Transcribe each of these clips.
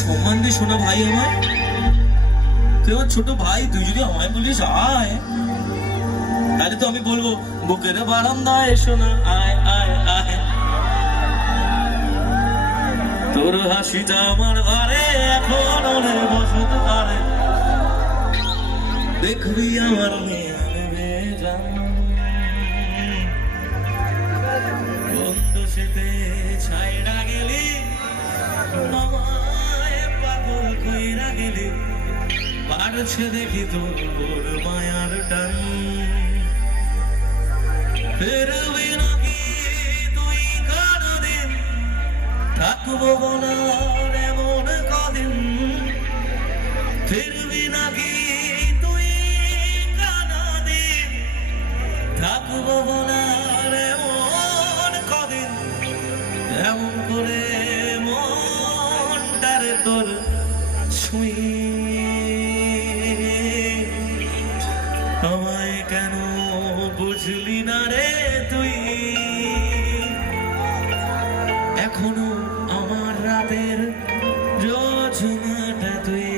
সম্মান দিয়ে শোনা ভাই আমায়, তুই আমার ছোট ভাই, তুই যদি আমায় বলিস আয়, তাহলে তো আমি বলবো বুকের বারান্দায় শোনা আয় আয় আয়। তোর হাসিটা আমার ঘরে এখন ওরে বসত পারে, দেখবি আমার মেয়ে বন্ধ সেতে ছাইড়া গেলি, আমায় পাগল কইরা গেলি, পারছে দেখি তোর মায়ার টান। ফেরবি নাকি তুই কোনদিন, থাকবো বলার এমন কদিন, ফিরবি নাকি তুই কোনদিন, থাকবো বলার এমন কদিন, এমন করে মনটারে তোর ছুঁয়ে আমায় কেন বুঝলি না রে তুই, এখনো আমার রাতের যোজনাটা তুই।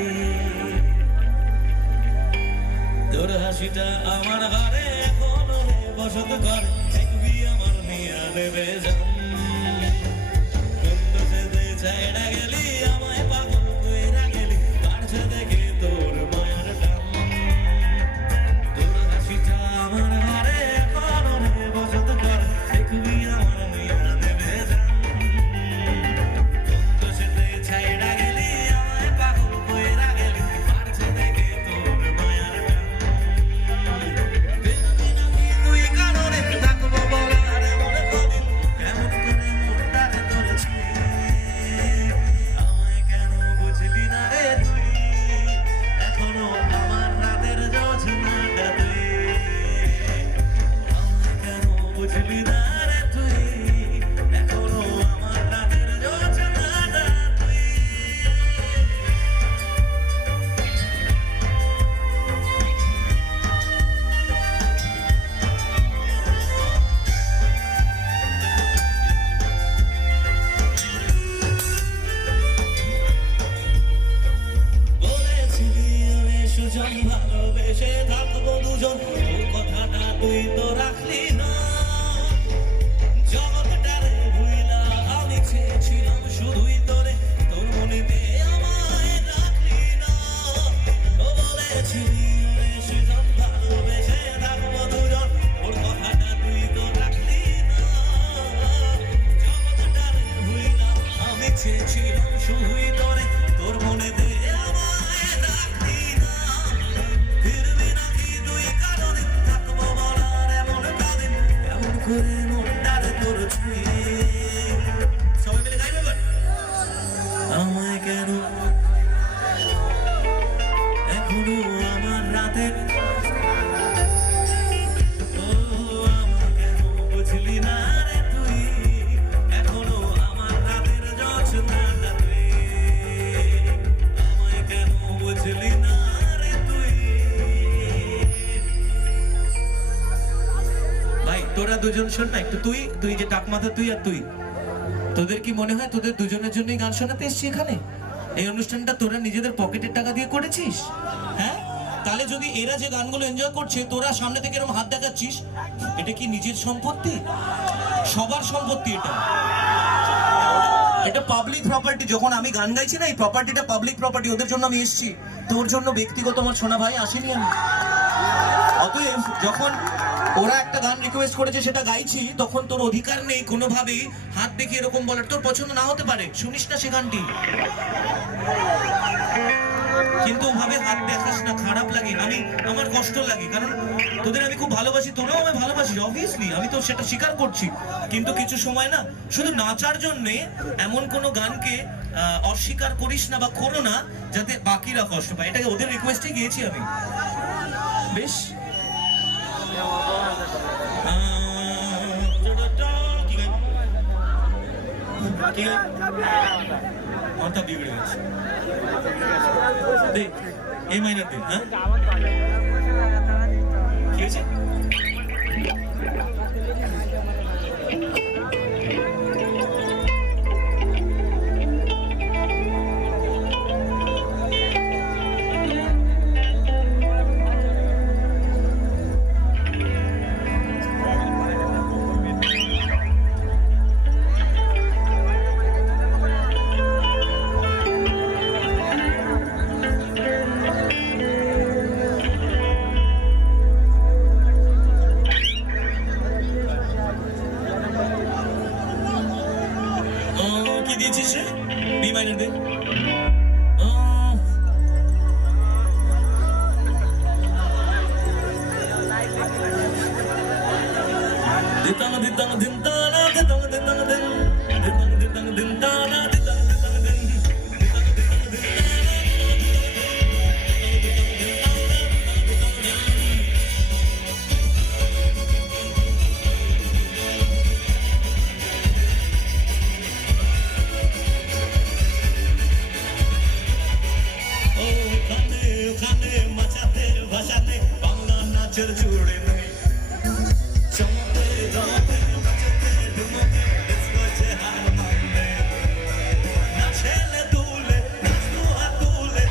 তোর হাসিটা আমার ঘরে এখনো বসত করে, দেখবি আমার নিয়ে দেবে যান। বন্ধ সেতে ছাইড়া গেলি, আমায় পাগল কইরা গেলি, পারছে দেখে তোর মায়ার টান। তোর হাসিটা আমার ঘরে এখনো বসত করে, দেখবি আমার নিয়ে দেবে যান। বন্ধ সেতে ছাইড়া গেলি, আমায় পাগল কইরা গেলি, পারছে দেখে তোর মায়ার টান। ফিরবি নাকি তুই কারণে, থাকবো বলার এমন কদিন, এমন করে মনটারে তোর ছুঁয়ে আমায় কেন বুঝলি না রে তুই, এখনো আমার রাতের যোজনাটা তুই, আমায় কেন বুঝলি না রে তুই, এখনো আমার রাতের যোজনাটা তুই। বলেছিলি আমি সুজন, ভালোবেসে থাকবো দুজন, ও কথাটা তুই তো রাখলি না। জগৎটারে ভুইলা আমি চেয়েছিলাম শুধুই তোরে, তোর মনেতে আমায় রাখলি না। ও বলেছিলি আমি সুজন, ভালোবেসে থাকবো দুজন, ওর কথাটা তুই তো রাখলি না। জগৎটারে ভুইলা আমি চেয়েছিলাম শুধুই তোরে, তোর মনেতে আমায় রাখলি না। ফিরবি নাকি তুই কারণে, থাকবো বলার এমন কদিন, এমন করে মনটারে তোর ছুঁয়ে। সবাই মিলে গাইবে এবার। আমায় কেন এখনো আমার রাতে, ও আমায় কেন বুঝলি না রে তুই, এখনো আমার রাতের যোজনাটা তুই, আমায় কেন বুঝলি না রে তুই। ভাই তোরা দুজন শোন না একটু, তুই তুই যে টাক মাথা তুই আর তুই, তোদের কি মনে হয় তোদের দুজনের জন্যই গান শোনাতে এসছি এখানে? এই অনুষ্ঠানটা তোরা নিজেদের পকেটের টাকা দিয়ে করেছিস? হ্যাঁ, তাহলে যদি এরা যে গানগুলো এনজয় করছে, তোরা সামনে থেকে এরকম হাত দেখাচ্ছিস, এটা কি নিজের সম্পত্তি? সবার সম্পত্তি এটা, এটা পাবলিক প্রপার্টি। যখন আমি গান গাইছি না, এই প্রপার্টিটা পাবলিক প্রপার্টি, ওদের জন্য আমি এসেছি, তোর জন্য ব্যক্তিগত আমার সোনা ভাই আসেনি আমি। অতএব যখন ওরা একটা গান রিকোয়েস্ট করেছে সেটা গাইছি, তখন তোর অধিকার নেই কোনোভাবেই হাত দেখে এরকম বলার। তোর পছন্দ না হতে পারে, শুনিস না সে গানটি, কিন্তু ওভাবে হাত দেখাস না, খারাপ লাগে। আমার কষ্ট লাগে, কারণ তোদের আমি খুব ভালোবাসি, তোরাও আমায় ভালোবাসিস, অবভিয়াসলি আমি তো সেটা স্বীকার করছি। কিন্তু কিছু সময় না শুধু নাচার জন্য এমন কোনো গানকে অস্বীকার করিস না বা করো না যাতে বাকিরা কষ্ট পায়। এটাকে ওদের রিকোয়েস্টে গিয়েছি আমি। বেশ মাথা বিগড়ে গেছে, এই মাইনার দিন। হ্যাঁ কি হয়েছে? লাইনের দে। দিতানা দিতানা দিনতানা দিতানা দিতানা দিন দিতানা দিতানা দিনতানা দিতানা দিতানা দিন। ওখানে মাচাতে ভাষাতে বাংলা নাচের জুড়ে নেই। চমকে জমকে নাচতে ধুমকে বাজে হার মানবে না ছেলে দুলে নাচু হাতুলে।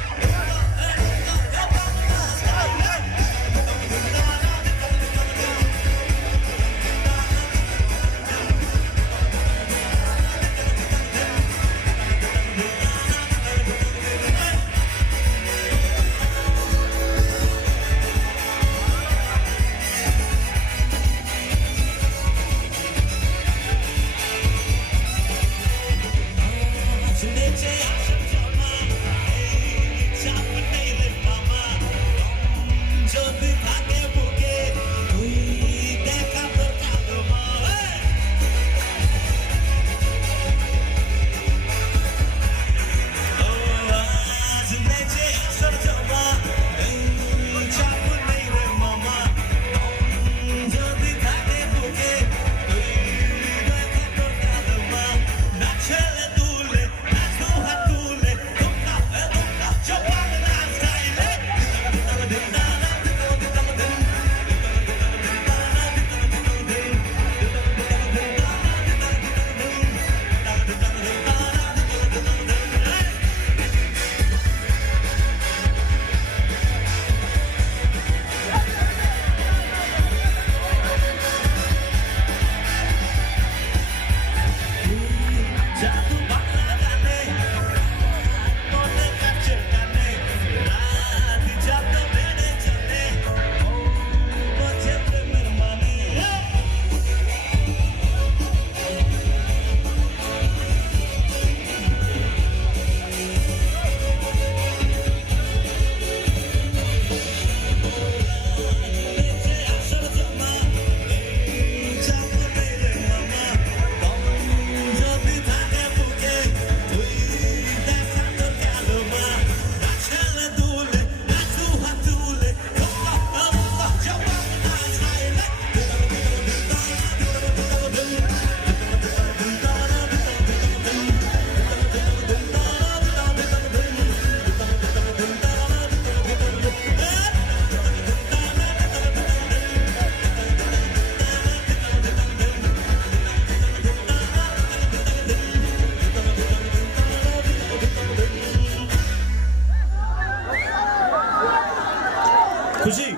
খুশি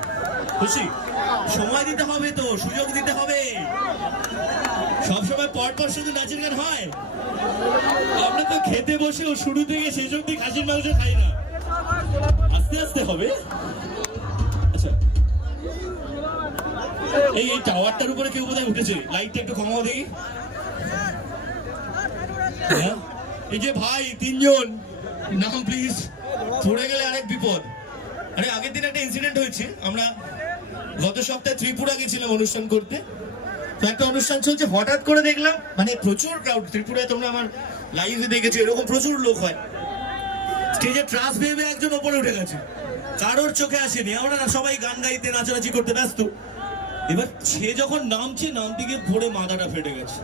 খুশি সময় দিতে হবে তো, সুযোগ দিতে হবে। সবসময় পরপর শুধু নাচের গান হয়? আমরা তো খেতে বসেও শুরু থেকে শেষ অব্দি খাসির মাংস খাই না, আস্তে আস্তে হবে। আচ্ছা, এই টাওয়ারটার উপরে কেউ বোধহয় উঠেছে, লাইটটা একটু কমাও দেখি। হ্যাঁ, এই যে ভাই তিনজন, নাম প্লিজ, পড়ে গেলে আরেক বিপদ। আরে আগের দিন একটা ইনসিডেন্ট হয়েছে, আমরা গত সপ্তাহে ত্রিপুরা গেছিলাম অনুষ্ঠান করতে। তো একটা অনুষ্ঠান চলছে, হঠাৎ করে দেখলাম মানে প্রচুর ক্রাউড। ত্রিপুরায় তোমরা আমার লাইভে দেখেছো, এরকম প্রচুর লোক হয়। স্টেজে ট্রাস ভেবে একজন ওপরে উঠে গেছে, কারোর চোখে আসেনি। আমরা না সবাই গান গাইতে নাচানাচি করতে ব্যস্ত। এবার সে যখন নামছে, নামতে গিয়ে পড়ে মাথাটা ফেটে গেছে।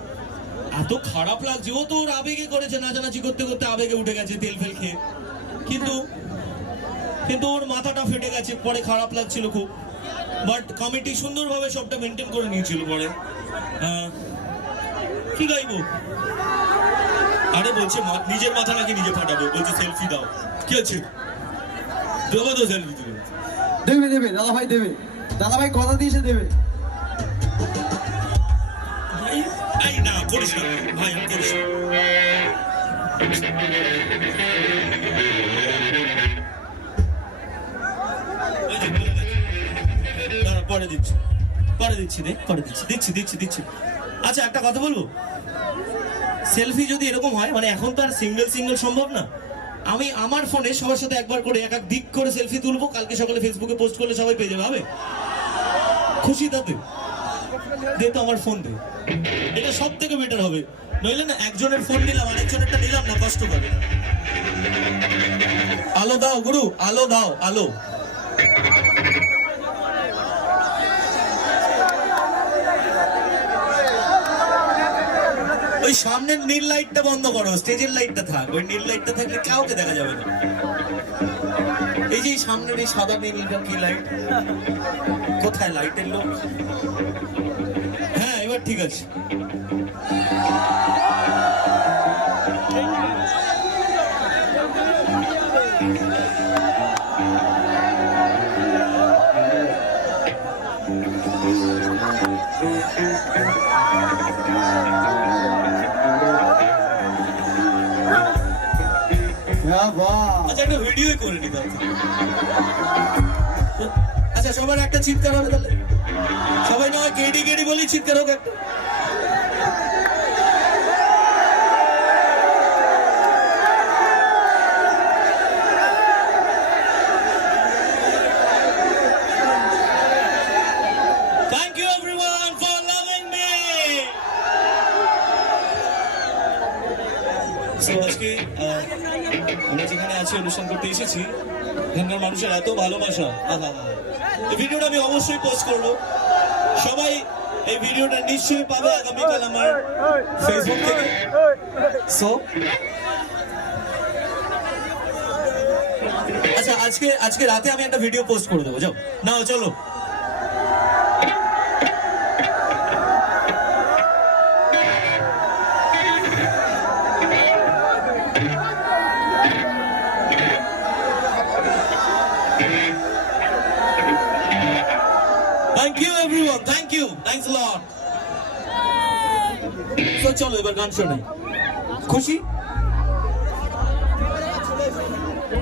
এত খারাপ লাগছে, ও তো ওর আবেগে করেছে, নাচানাচি করতে করতে আবেগে উঠে গেছে তেল ফেল খেয়ে, কিন্তু ওর মাথাটা ফেটে গেছে। পরে খারাপ লাগছিল খুব, বাট কমিটি সুন্দরভাবে সবটা মেনটেন করে নিয়েছিল। পরে কি গাইবো, আরে বলছে নিজের মাথা নাকি নিজে ফাটাবো, বলছে সেলফি দাও। কি আছে, দেবো তো সেলফি? দেবে দেবে দাদা ভাই, দেবে দাদা ভাই, কথা দিয়েছে দেবে। ভাই না করিস না ভাই, করিস না। পরে দিচ্ছি, পরে দিচ্ছি, দিচ্ছি। আচ্ছা একটা কথা বলবো, সেলফি যদি এরকম হয়, মানে এখন তো আর সিঙ্গেল সিঙ্গেল সম্ভব না, আমি আমার ফোনে সবার সাথে একবার করে এক এক দিক করে সেলফি তুলবো, কালকে সকালে ফেসবুকে পোস্ট করলে সবাই পেয়ে যাবে। হবে খুশি তাতে? দে তো আমার ফোন দে, এটা সব থেকে বেটার হবে। নইলে না একজনের ফোন নিলাম আরেকজনেরটা নিলাম না, কষ্ট পাবে। আলো দাও গুরু, আলো দাও, আলো। ওই সামনের নীল লাইটটা বন্ধ করো, স্টেজের লাইটটা থাক, ওই নীল লাইটটা থাকলে কাউকে দেখা যাবে না। এই যে সামনের এই সাদা নীলটা কি লাইট? কোথায় লাইটের লোক? হ্যাঁ এবার ঠিক আছে। আচ্ছা একটা ভিডিওই করে নি তাহলে। আচ্ছা সবার একটা চিৎকার হবে তাহলে, সবাই না হয় কেডি কেডি বলি চিৎকার হোক একটা। Thank you everyone for loving me. So আজকে আমরা যেখানে আছি অনুষ্ঠান করতে এসেছি, এখানকার মানুষের এত ভালোবাসা, এই ভিডিওটা আমি অবশ্যই পোস্ট করবো। সবাই এই ভিডিওটা নিশ্চয়ই পাবে আগামীকাল আমার ফেসবুক থেকে। সো আচ্ছা আজকে রাতে আমি একটা ভিডিও পোস্ট করে দেবো, যাও নাও চলো। Thank you everyone, thank you, thanks a lot. So চলো এবার গান শোনাই। খুশি?